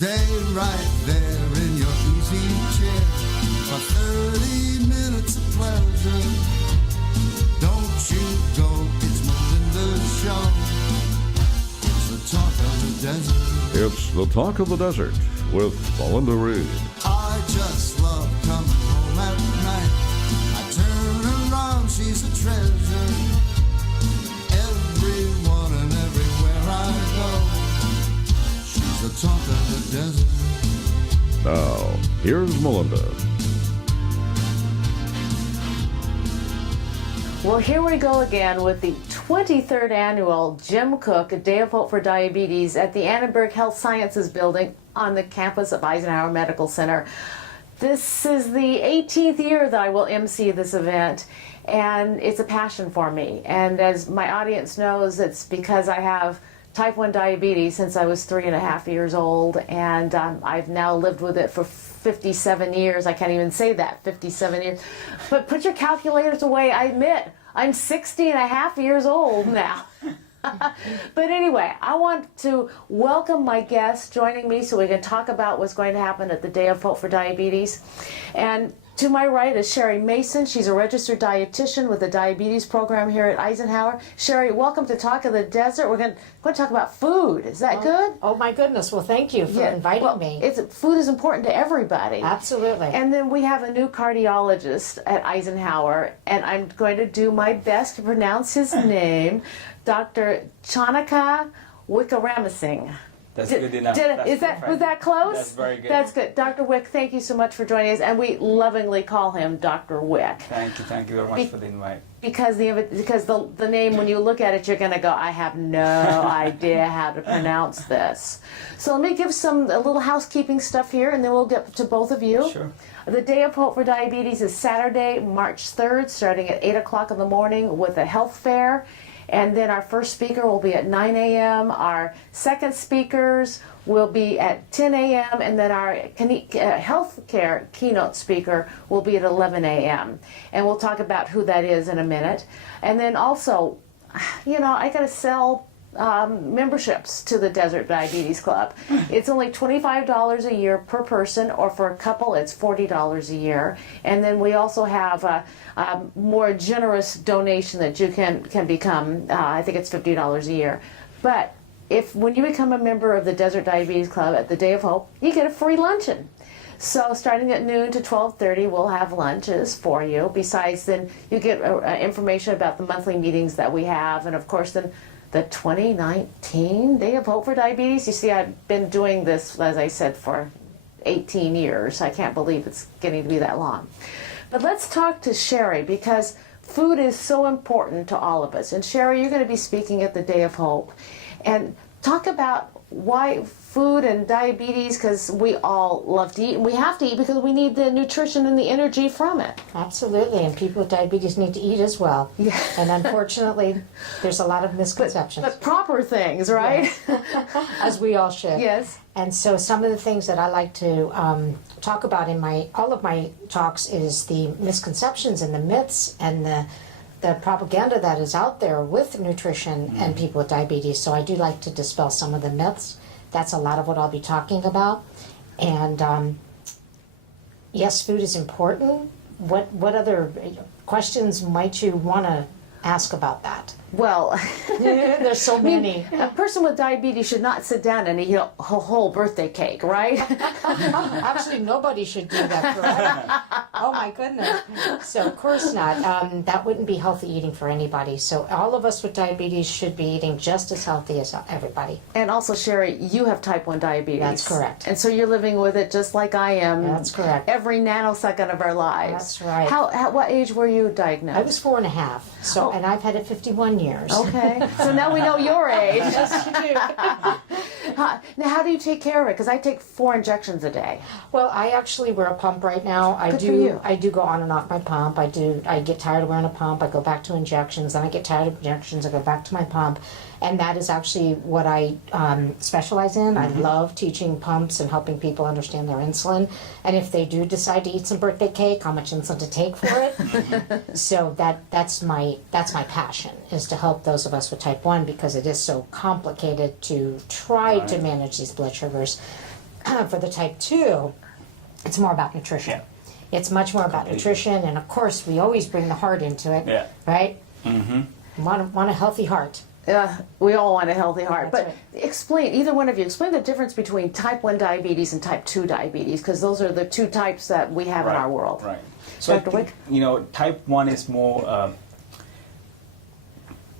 Stay right there in your easy chair for 30 minutes of pleasure. Don't you go, it's Melinda's show. It's the talk of the desert. It's the talk of the desert with Melinda Read. I just love coming home at night. I turn around, she's a treasure. Everyone and everywhere I go, she's the talk of the desert. Now, here's Melinda. Well, here we go again with the 23rd annual Jim Cook Day of Hope for Diabetes at the Annenberg Health Sciences Building on the campus of Eisenhower Medical Center. This is the 18th year that I will MC this event, and it's a passion for me. And as my audience knows, it's because I have type 1 diabetes since I was 3.5 years old, and I've now lived with it for 57 years. I can't even say that, 57 years. But put your calculators away. I admit, I'm 60.5 years old now. But anyway, I want to welcome my guests joining me so we can talk about what's going to happen at the Day of Hope for Diabetes. And to my right is Sherri Mason. She's a registered dietitian with the diabetes program here at Eisenhower. Sherri, welcome to Talk of the Desert. We're going to talk about food. Is that good? Oh my goodness. Well, thank you for inviting me. Food is important to everybody. Absolutely. And then we have a new cardiologist at Eisenhower, and I'm going to do my best to pronounce his name, Dr. Chanaka Wickramasinghe. That's good enough. Was that close? That's very good. That's good. Dr. Wick, thank you so much for joining us, and we lovingly call him Dr. Wick. Thank you very much for the invite. Because the name, when you look at it, you're going to go, I have no idea how to pronounce this. So let me give a little housekeeping stuff here, and then we'll get to both of you. Sure. The Day of Hope for Diabetes is Saturday, March 3rd, starting at 8 o'clock in the morning with a health fair. And then our first speaker will be at 9 a.m. Our second speakers will be at 10 a.m. And then our healthcare keynote speaker will be at 11 a.m. And we'll talk about who that is in a minute. And then also, I got to sell memberships to the Desert Diabetes Club. It's only $25 a year per person, or for a couple it's $40 a year. And then we also have a more generous donation that you can become. I think it's $50 a year. But when you become a member of the Desert Diabetes Club at the Day of Hope, you get a free luncheon. So starting at noon to 12:30, we'll have lunches for you. Besides, then you get information about the monthly meetings that we have, and of course then the 2019 Day of Hope for Diabetes. You see, I've been doing this, as I said, for 18 years. I can't believe it's getting to be that long. But let's talk to Sherri, because food is so important to all of us. And Sherri, you're going to be speaking at the Day of Hope. And talk about why food and diabetes, because we all love to eat, and we have to eat because we need the nutrition and the energy from it. Absolutely, and people with diabetes need to eat as well. Yeah. And unfortunately, there's a lot of misconceptions. But proper things, right? Yeah. As we all should. Yes. And so some of the things that I like to talk about in all of my talks is the misconceptions and the myths and the propaganda that is out there with nutrition and people with diabetes. So I do like to dispel some of the myths. That's a lot of what I'll be talking about. And yes, food is important. What other questions might you want to ask about that? Well, there's so many. A person with diabetes should not sit down and eat a whole birthday cake, right? Actually, nobody should do that, correct? Oh my goodness. So of course not. That wouldn't be healthy eating for anybody. So all of us with diabetes should be eating just as healthy as everybody. And also, Sherri, you have type 1 diabetes. That's correct. And so you're living with it just like I am. That's correct. Every nanosecond of our lives. That's right. What age were you diagnosed? I was 4.5. So, and I've had it 51 years. Okay. So now we know your age. Yes, you do. Now, how do you take care of it? Because I take 4 injections a day. Well, I actually wear a pump right now. I do go on and off my pump. I get tired of wearing a pump. I go back to injections. Then I get tired of injections. I go back to my pump. And that is actually what I specialize in. I love teaching pumps and helping people understand their insulin. And if they do decide to eat some birthday cake, how much insulin to take for it. So that's my passion, is to help those of us with type 1, because it is so complicated to try to manage these blood sugars. for the type 2, it's more about nutrition. Yeah. It's much more about Completely. nutrition, and of course, we always bring the heart into it, Yeah. right? Want a healthy heart. We all want a healthy heart. That's But explain, either one of you, explain the difference between type 1 diabetes and type 2 diabetes, because those are the two types that we have in our world. Right. So Dr. Wick? type 1 is more,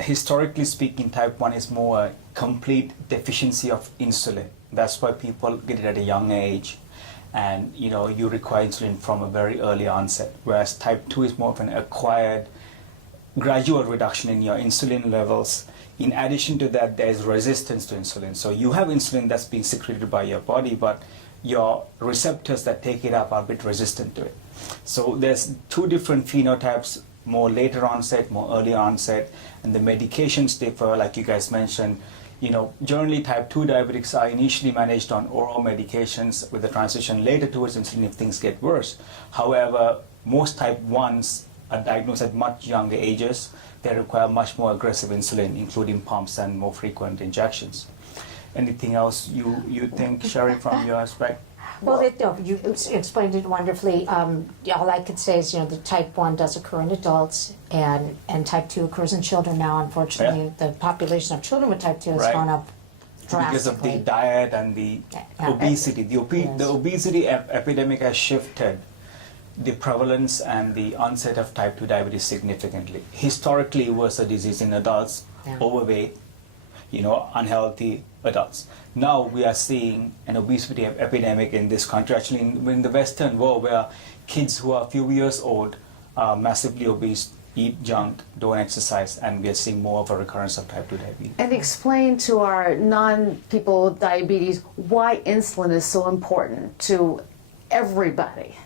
historically speaking, type 1 is more a complete deficiency of insulin. That's why people get it at a young age. And, you require insulin from a very early onset. Whereas type 2 is more of an acquired, gradual reduction in your insulin levels. In addition to that, there is resistance to insulin. So you have insulin that's being secreted by your body, but your receptors that take it up are a bit resistant to it. So there's two different phenotypes, more later onset, more early onset, and the medications differ, like you guys mentioned. Generally type 2 diabetics are initially managed on oral medications with the transition later towards insulin if things get worse. However, most type 1s are diagnosed at much younger ages. They require much more aggressive insulin, including pumps and more frequent injections. Anything else you think, Sherri, from your aspect? Well, you explained it wonderfully. All I could say is, the type 1 does occur in adults, and type 2 occurs in children now. Unfortunately, the population of children with type 2 has gone up drastically. Because of the diet and the obesity. The obesity epidemic has shifted the prevalence and the onset of type 2 diabetes significantly. Historically, it was a disease in adults, overweight, unhealthy adults. Now we are seeing an obesity epidemic in this country, actually in the Western world, where kids who are a few years old are massively obese, eat junk, don't exercise, and we are seeing more of a recurrence of type 2 diabetes. And explain to our non-people with diabetes why insulin is so important to everybody.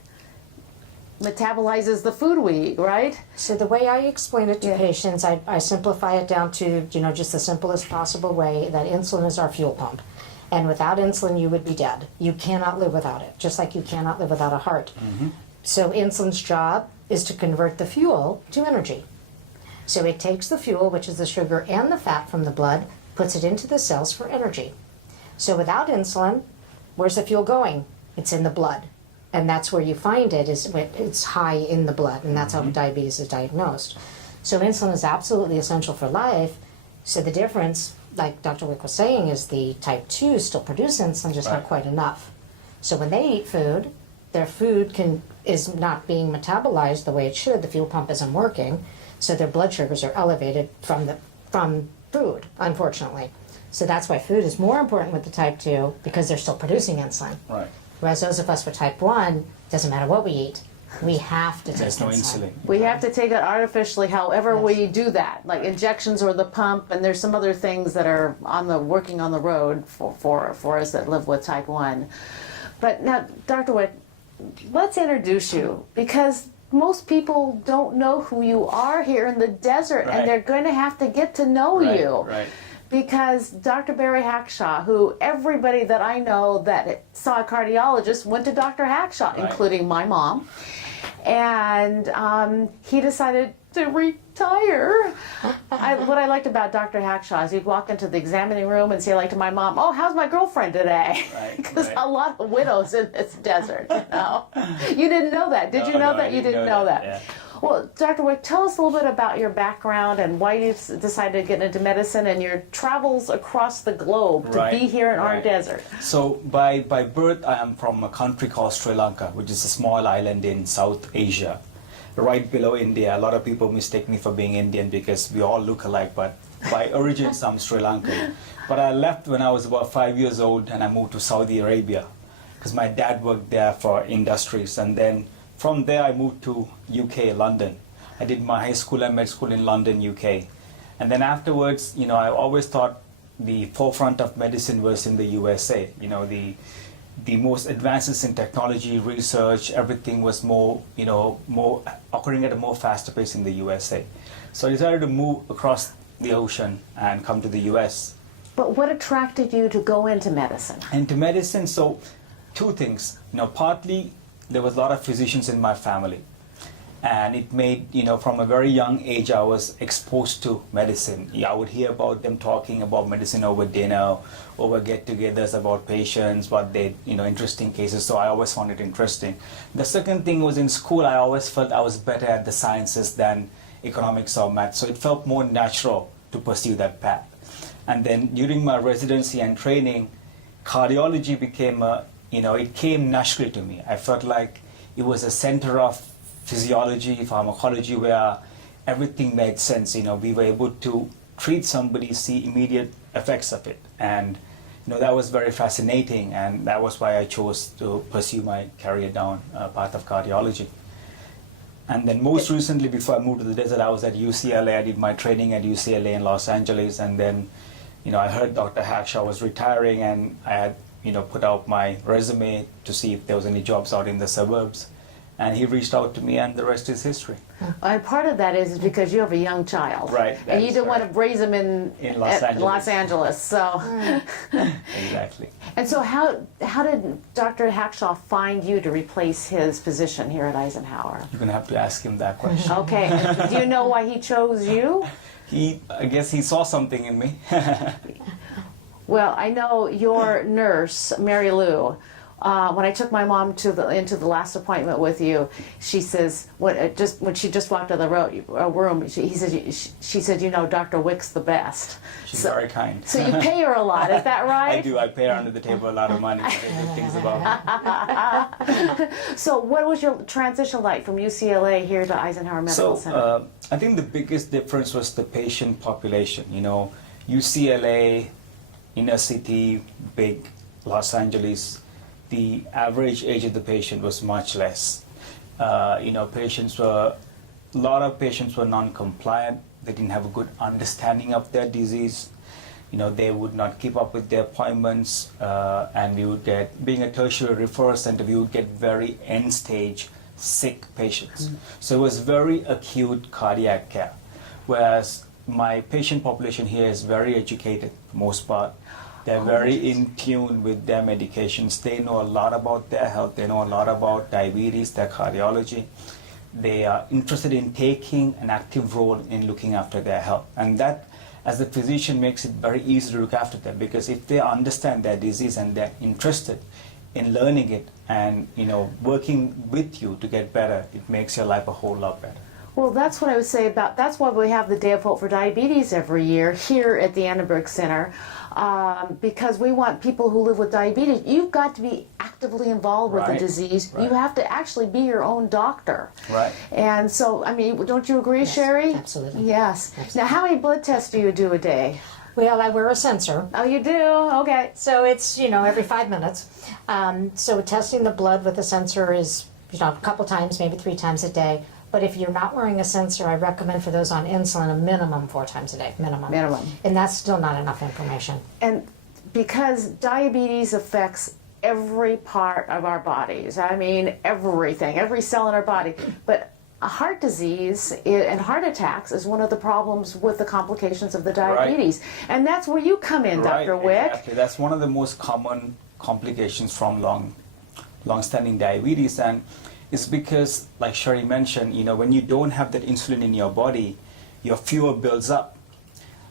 Metabolizes the food we eat, right? So the way I explain it to patients, I simplify it down to, just the simplest possible way, that insulin is our fuel pump. And without insulin, you would be dead. You cannot live without it, just like you cannot live without a heart. So insulin's job is to convert the fuel to energy. So it takes the fuel, which is the sugar and the fat from the blood, puts it into the cells for energy. So without insulin, where's the fuel going? It's in the blood. And that's where you find it, is it's high in the blood, and that's how diabetes is diagnosed. So insulin is absolutely essential for life. So the difference, like Dr. Wick was saying, is the type 2s still produce insulin, just not quite enough. So when they eat food, their food is not being metabolized the way it should. The fuel pump isn't working, so their blood sugars are elevated from food, unfortunately. So that's why food is more important with the type 2, because they're still producing insulin. Right. Whereas those of us with type 1, doesn't matter what we eat, we have to take There's no insulin. We have to take it artificially, however we do that, like injections or the pump, and there's some other things that are working on the road for us that live with type 1. But now, Dr. Wick, let's introduce you, because most people don't know who you are here in the desert, and they're going to have to get to know you. Right. Because Dr. Barry Hackshaw, who everybody that I know that saw a cardiologist went to Dr. Hackshaw, including my mom, and he decided to retire. What I liked about Dr. Hackshaw is he'd walk into the examining room and say, like to my mom, "Oh, how's my girlfriend today?" Because a lot of widows in this desert, You didn't know that. Did you know that? You didn't know that. Yeah. Well, Dr. Wick, tell us a little bit about your background and why you decided to get into medicine and your travels across the globe to be here in our desert. So by birth, I am from a country called Sri Lanka, which is a small island in South Asia, right below India. A lot of people mistake me for being Indian because we all look alike, but by origins, I'm Sri Lankan. But I left when I was about 5 years old, and I moved to Saudi Arabia because my dad worked there for industries, and then from there, I moved to UK, London. I did my high school and med school in London, UK. And then afterwards, I always thought the forefront of medicine was in the USA. The most advances in technology, research, everything was more occurring at a more faster pace in the USA. So I decided to move across the ocean and come to the US. But what attracted you to go into medicine? Into medicine, so two things. Partly, there was a lot of physicians in my family. And it made, from a very young age, I was exposed to medicine. I would hear about them talking about medicine over dinner, over get-togethers about patients, what they, interesting cases. So I always found it interesting. The second thing was in school, I always felt I was better at the sciences than economics or math. So it felt more natural to pursue that path. And then during my residency and training, cardiology became it came naturally to me. I felt like it was a center of physiology, pharmacology, where everything made sense. We were able to treat somebody, see immediate effects of it. And that was very fascinating, and that was why I chose to pursue my career down path of cardiology. And then most recently, before I moved to the desert, I was at UCLA. I did my training at UCLA in Los Angeles, and then I heard Dr. Hackshaw was retiring, and I had put out my resume to see if there was any jobs out in the suburbs. And he reached out to me, and the rest is history. And part of that is because you have a young child. Right. And you didn't want to raise him in Los Angeles. So. Exactly. And so how did Dr. Hackshaw find you to replace his position here at Eisenhower? You're going to have to ask him that question. Okay. And do you know why he chose you? I guess he saw something in me. Well, I know your nurse, Mary Lou, when I took my mom into the last appointment with you, she says when she just walked out of the room, she said, Dr. Wick's the best. She's very kind. So you pay her a lot, is that right? I do. I pay her under the table a lot of money to say good things about her. So what was your transition like from UCLA here to Eisenhower Medical Center? I think the biggest difference was the patient population. UCLA, inner city, big Los Angeles, the average age of the patient was much less. A lot of patients were non-compliant. They didn't have a good understanding of their disease. They would not keep up with their appointments, and we would get, being a tertiary referral center, we would get very end-stage sick patients. So it was very acute cardiac care, whereas my patient population here is very educated for the most part. They're very in tune with their medications. They know a lot about their health. They know a lot about diabetes, their cardiology. They are interested in taking an active role in looking after their health. And that, as a physician, makes it very easy to look after them, because if they understand their disease and they're interested in learning it and working with you to get better, it makes your life a whole lot better. Well, that's what I would say about, that's why we have the Day of Hope for Diabetes every year here at the Annenberg Center, because we want people who live with diabetes, you've got to be actively involved with the disease. Right. You have to actually be your own doctor. Right. And so, don't you agree, Yes, Sherri? absolutely. Yes. Absolutely. Now, how many blood tests do you do a day? Well, I wear a sensor. Oh, you do? Okay. So it's, every 5 minutes. So testing the blood with a sensor is, a couple times, maybe 3 times a day. But if you're not wearing a sensor, I recommend for those on insulin a minimum 4 times a day, minimum. And that's still not enough information. And because diabetes affects every part of our bodies, everything, every cell in our body, but heart disease and heart attacks is one of the problems with the complications of the diabetes. Right. And that's where you come in, Right, Dr. Wick. Exactly. That's one of the most common complications from long-standing diabetes, and it's because, like Sherri mentioned, when you don't have that insulin in your body, your fuel builds up.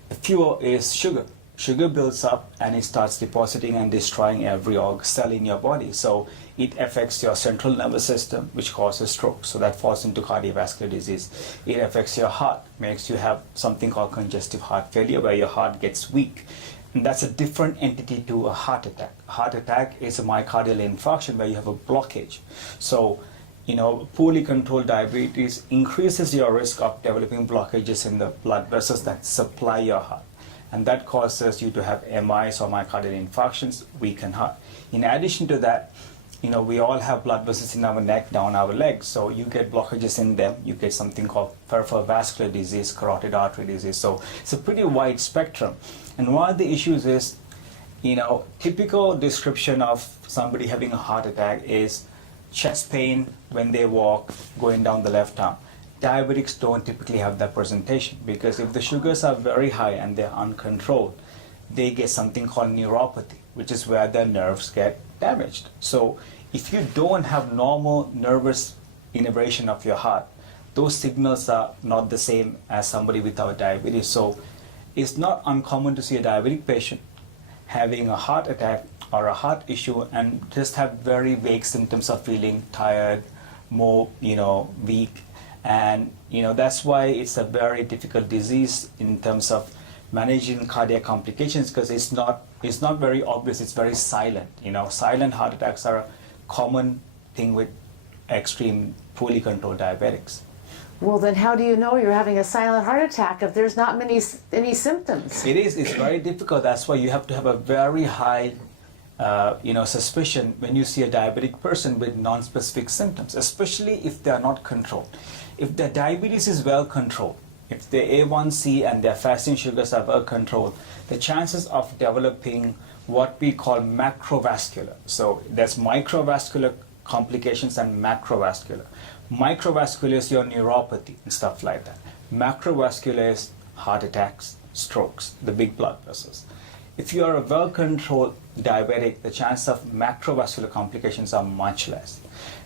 The fuel is sugar. Sugar builds up and it starts depositing and destroying every cell in your body. So it affects your central nervous system, which causes stroke. So that falls into cardiovascular disease. It affects your heart, makes you have something called congestive heart failure, where your heart gets weak. And that's a different entity to a heart attack. A heart attack is a myocardial infarction where you have a blockage. So poorly controlled diabetes increases your risk of developing blockages in the blood vessels that supply your heart. And that causes you to have MIs or myocardial infarctions, weakened heart. In addition to that, we all have blood vessels in our neck, down our legs. So you get blockages in them. You get something called peripheral vascular disease, carotid artery disease. So it's a pretty wide spectrum. And one of the issues is, typical description of somebody having a heart attack is chest pain when they walk, going down the left arm. Diabetics don't typically have that presentation, because if the sugars are very high and they're uncontrolled, they get something called neuropathy, which is where their nerves get damaged. So if you don't have normal nervous innervation of your heart, those signals are not the same as somebody without diabetes. So it's not uncommon to see a diabetic patient having a heart attack or a heart issue and just have very vague symptoms of feeling tired, more, weak. And, that's why it's a very difficult disease in terms of managing cardiac complications, because it's not very obvious, it's very silent. Silent heart attacks are a common thing with extreme, poorly controlled diabetics. Well, then how do you know you're having a silent heart attack if there's not any symptoms? It's very difficult. That's why you have to have a very high suspicion when you see a diabetic person with non-specific symptoms, especially if they are not controlled. If their diabetes is well controlled, if their A1C and their fasting sugars are well controlled, the chances of developing what we call macrovascular, so there's microvascular complications and macrovascular. Microvascular is your neuropathy and stuff like that. Macrovascular is heart attacks, strokes, the big blood vessels. If you are a well-controlled diabetic, the chance of macrovascular complications are much less.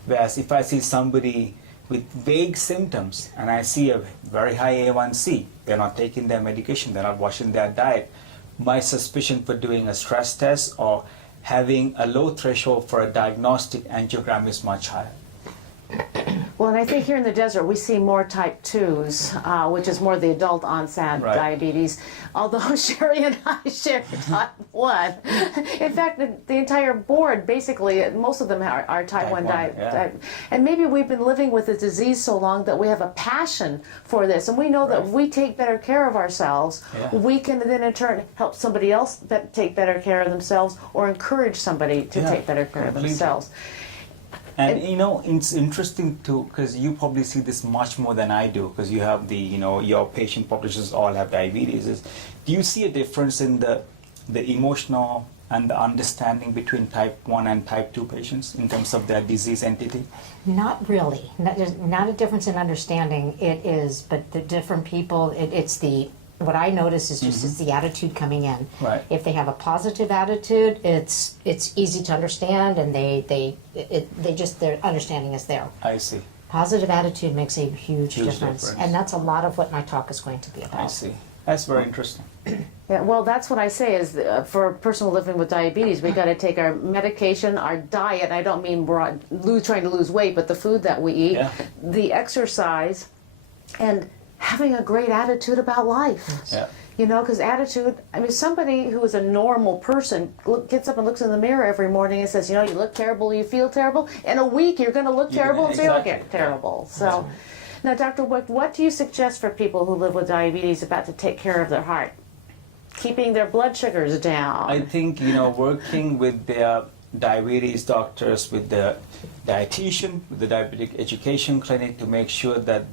Whereas if I see somebody with vague symptoms and I see a very high A1C, they're not taking their medication, they're not watching their diet, my suspicion for doing a stress test or having a low threshold for a diagnostic angiogram is much higher. Well, and I think here in the desert we see more type 2s, which is more the adult onset diabetes, although Sherri and I share type 1. In fact, the entire board, basically, most of them are type 1 diabetes. And maybe we've been living with the disease so long that we have a passion for this. And we know that if we take better care of ourselves, we can then in turn help somebody else take better care of themselves or encourage somebody to take better care of themselves. And it's interesting too, because you probably see this much more than I do, because you have your patient populations all have diabetes. Do you see a difference in the emotional and the understanding between type 1 and type 2 patients in terms of their disease entity? Not really. There's not a difference in understanding. It is, but the different people, what I notice is just it's the attitude coming in. Right. If they have a positive attitude, it's easy to understand, and their understanding is there. I see. Positive attitude makes a huge difference, and that's a lot of what my talk is going to be about. I see. That's very interesting. Yeah, well, that's what I say is for a person living with diabetes, we got to take our medication, our diet. I don't mean we're trying to lose weight, but the food that we eat, the exercise, and having a great attitude about life. Yeah. Because attitude, somebody who is a normal person gets up and looks in the mirror every morning and says, you look terrible, you feel terrible. In a week, you're going to look terrible and feel terrible. So, now, Dr. Wick, what do you suggest for people who live with diabetes about to take care of their heart? Keeping their blood sugars down. I think, working with their diabetes doctors, with the dietitian, with the diabetic education clinic to make sure that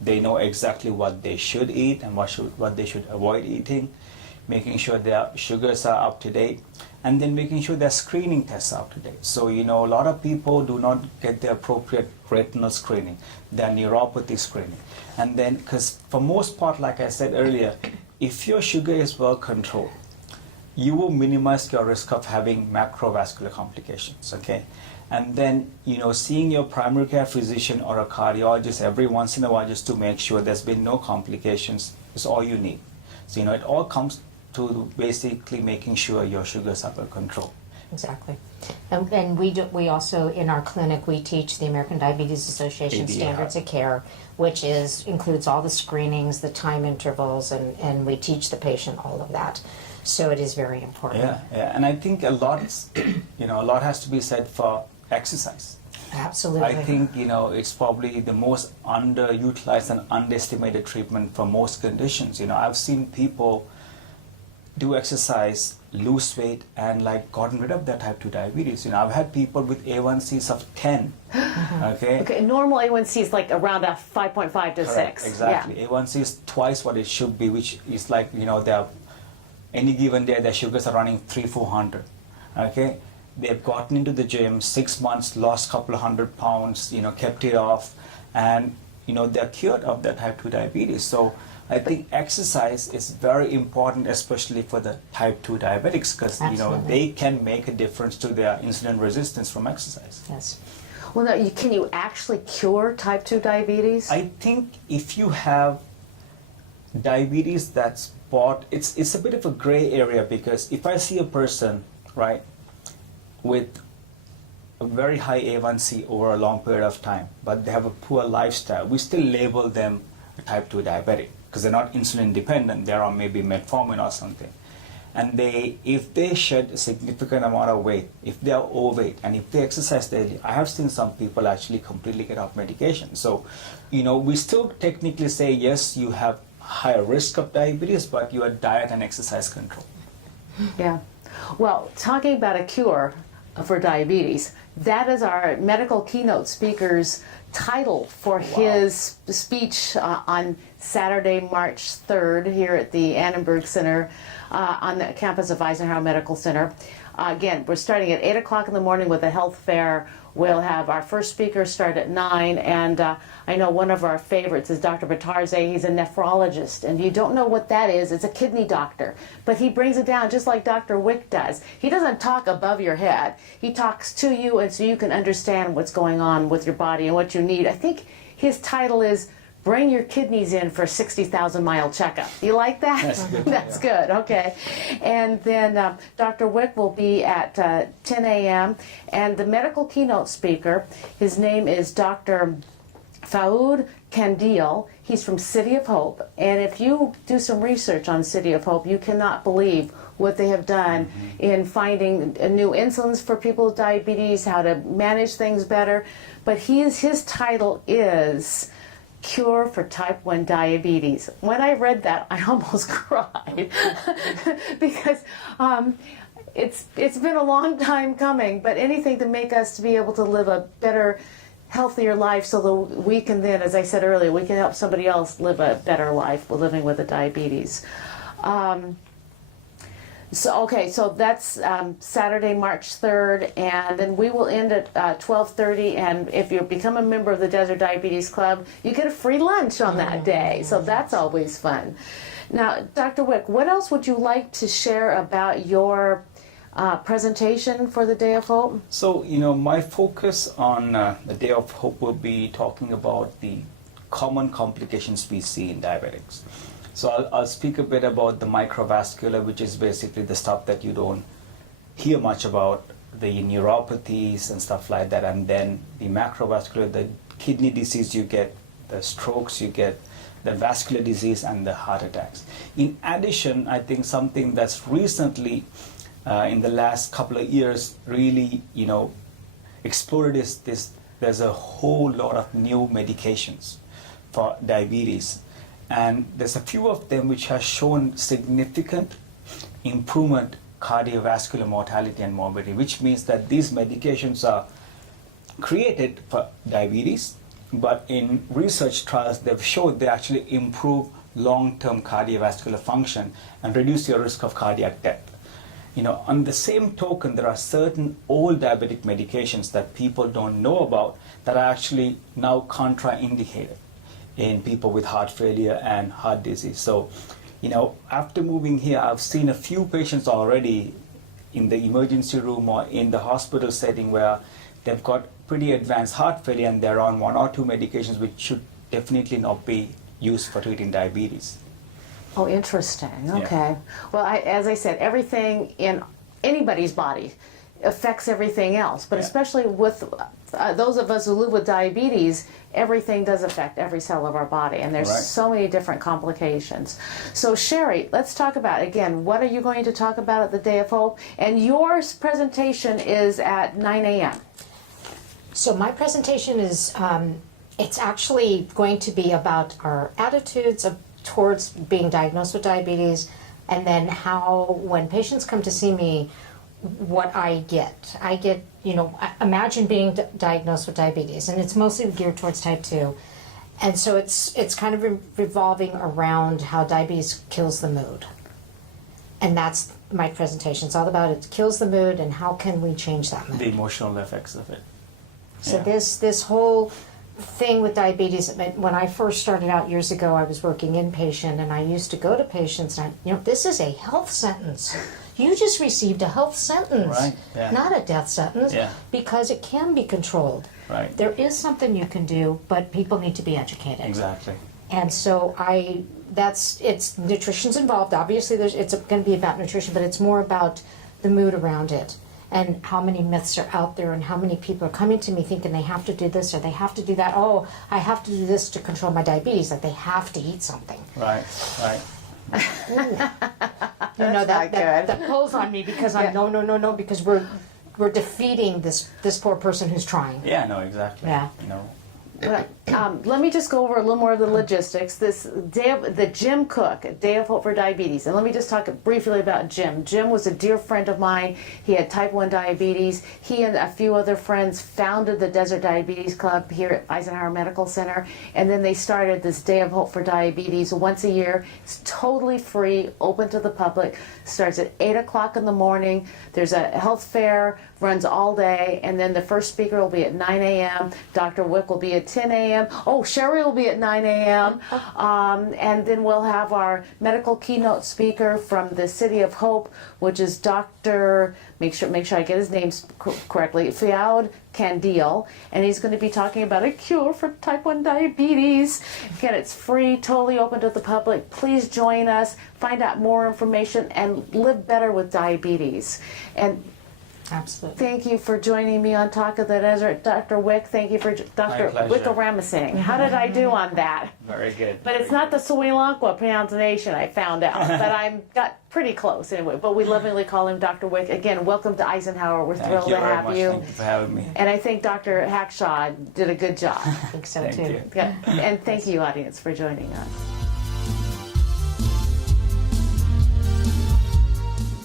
they know exactly what they should eat and what they should avoid eating, making sure their sugars are up to date, and then making sure their screening tests are up to date. So, a lot of people do not get the appropriate retinal screening, their neuropathy screening. And then, because for most part, like I said earlier, if your sugar is well controlled, you will minimize your risk of having macrovascular complications, okay? And then, seeing your primary care physician or a cardiologist every once in a while just to make sure there's been no complications is all you need. So, it all comes to basically making sure your sugars are well controlled. Exactly. And we also, in our clinic, we teach the American Diabetes Association ADA. Standards of Care, which includes all the screenings, the time intervals, and we teach the patient all of that. So it is very important. Yeah. And I think a lot has to be said for exercise. Absolutely. I think, it's probably the most underutilized and underestimated treatment for most conditions. I've seen people do exercise, lose weight, and gotten rid of their type 2 diabetes. I've had people with A1Cs of 10. Okay, normal A1C is around a 5.5 to 6. Exactly. Yeah. A1C is twice what it should be, which is they're any given day their sugars are running 300-400. Okay, they've gotten into the gym 6 months, lost a couple of 100 pounds, kept it off, and they're cured of their type 2 diabetes. So I think exercise is very important, especially for the type 2 diabetics, because they can make a difference to their insulin resistance from exercise. Yes. Well, now, can you actually cure type 2 diabetes? I think if you have diabetes that's bought, it's a bit of a gray area, because if I see a person, right, with a very high A1C over a long period of time, but they have a poor lifestyle, we still label them a type 2 diabetic because they're not insulin dependent, they're on maybe metformin or something. And if they shed a significant amount of weight, if they are overweight, and if they exercise daily, I have seen some people actually completely get off medication. So, we still technically say, yes, you have higher risk of diabetes, but your diet and exercise control. Yeah. Well, talking about a cure for diabetes, that is our medical keynote speaker's title for his speech on Saturday, March 3rd here at the Annenberg Center on the campus of Eisenhower Medical Center. Again, we're starting at 8 o'clock in the morning with a health fair. We'll have our first speaker start at 9, and I know one of our favorites is Dr. Batarze. He's a nephrologist, and you don't know what that is. It's a kidney doctor, but he brings it down just like Dr. Wick does. He doesn't talk above your head. He talks to you, and so you can understand what's going on with your body and what you need. I think his title is Bring Your Kidneys In for a 60,000-mile checkup. You like that? That's good. That's good, okay. And then Dr. Wick will be at 10 a.m. And the medical keynote speaker, his name is Dr. Faoud Kandil. He's from City of Hope. And if you do some research on City of Hope, you cannot believe what they have done in finding new insulins for people with diabetes, how to manage things better. But his title is Cure for Type 1 Diabetes. When I read that, I almost cried because it's been a long time coming, but anything to make us to be able to live a better, healthier life so that we can then, as I said earlier, we can help somebody else live a better life living with a diabetes. So that's Saturday, March 3rd, and then we will end at 12:30. And if you become a member of the Desert Diabetes Club, you get a free lunch on that day. So that's always fun. Now, Dr. Wick, what else would you like to share about your presentation for the Day of Hope? So, my focus on the Day of Hope will be talking about the common complications we see in diabetics. So I'll speak a bit about the microvascular, which is basically the stuff that you don't hear much about, the neuropathies and stuff like that, and then the macrovascular, the kidney disease you get, the strokes you get, the vascular disease, and the heart attacks. In addition, I think something that's recently, in the last couple of years, really, exploded is this. There's a whole lot of new medications for diabetes. And there's a few of them which have shown significant improvement cardiovascular mortality and morbidity, which means that these medications are created for diabetes, but in research trials they've showed they actually improve long-term cardiovascular function and reduce your risk of cardiac death. On the same token, there are certain old diabetic medications that people don't know about that are actually now contraindicated in people with heart failure and heart disease. So, after moving here, I've seen a few patients already in the emergency room or in the hospital setting where they've got pretty advanced heart failure and they're on 1 or 2 medications which should definitely not be used for treating diabetes. Oh, interesting. Okay. Well, as I said, everything in anybody's body affects everything else, but especially with those of us who live with diabetes, everything does affect every cell of our body, and there's so many different complications. So Sherri, let's talk about, again, what are you going to talk about at the Day of Hope? And your presentation is at 9 a.m. So my presentation is, it's actually going to be about our attitudes towards being diagnosed with diabetes, and then how, when patients come to see me, what I get, imagine being diagnosed with diabetes, and it's mostly geared towards type 2. And so it's kind of revolving around how diabetes kills the mood. And that's my presentation. It's all about it kills the mood and how can we change that mood. The emotional effects of it. So this whole thing with diabetes, when I first started out years ago, I was working inpatient, and I used to go to patients, and this is a health sentence. You just received a health sentence, Right, yeah. not a death sentence, Yeah. because it can be controlled. Right. There is something you can do, but people need to be educated. Exactly. And so it's nutrition's involved. Obviously, it's going to be about nutrition, but it's more about the mood around it and how many myths are out there and how many people are coming to me thinking they have to do this or they have to do that. Oh, I have to do this to control my diabetes. Like they have to eat something. Right. Right. That pulls on me because I'm no, because we're defeating this poor person who's trying. Yeah. No. Exactly. Yeah. You know. Let me just go over a little more of the logistics. This day of the Jim Cook, Day of Hope for Diabetes. And let me just talk briefly about Jim. Jim was a dear friend of mine. He had type 1 diabetes. He and a few other friends founded the Desert Diabetes Club here at Eisenhower Medical Center. And then they started this Day of Hope for Diabetes once a year. It's totally free, open to the public. Starts at 8 o'clock in the morning. There's a health fair, runs all day. And then the first speaker will be at 9 a.m. Dr. Wick will be at 10 a.m. Oh, Sherri will be at 9 a.m. And then we'll have our medical keynote speaker from the City of Hope, which is Dr. Make sure I get his name correctly, Fiaud Candil, and he's going to be talking about a cure for type 1 diabetes. Again, it's free, totally open to the public. Please join us, find out more information, and live better with diabetes. And Absolutely. thank you for joining me on Talk of the Desert, Dr. Wick. Thank you for Dr. pleasure. Wickramasinghe. How did I do on that? Very good. But it's not the Sri Lanka pronunciation, I found out. But I got pretty close anyway. But we lovingly call him Dr. Wick. Again, welcome to Eisenhower. We're Thank thrilled you to very have much. you. Thank you for having me. And I think Dr. Hackshaw did a good job. I think so Thank too. you. Yeah. And thank you, audience, for joining us.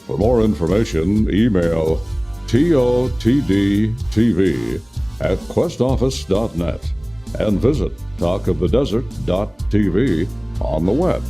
For more information, email totdtv@questoffice.net and visit talkofthedesert.tv on the web.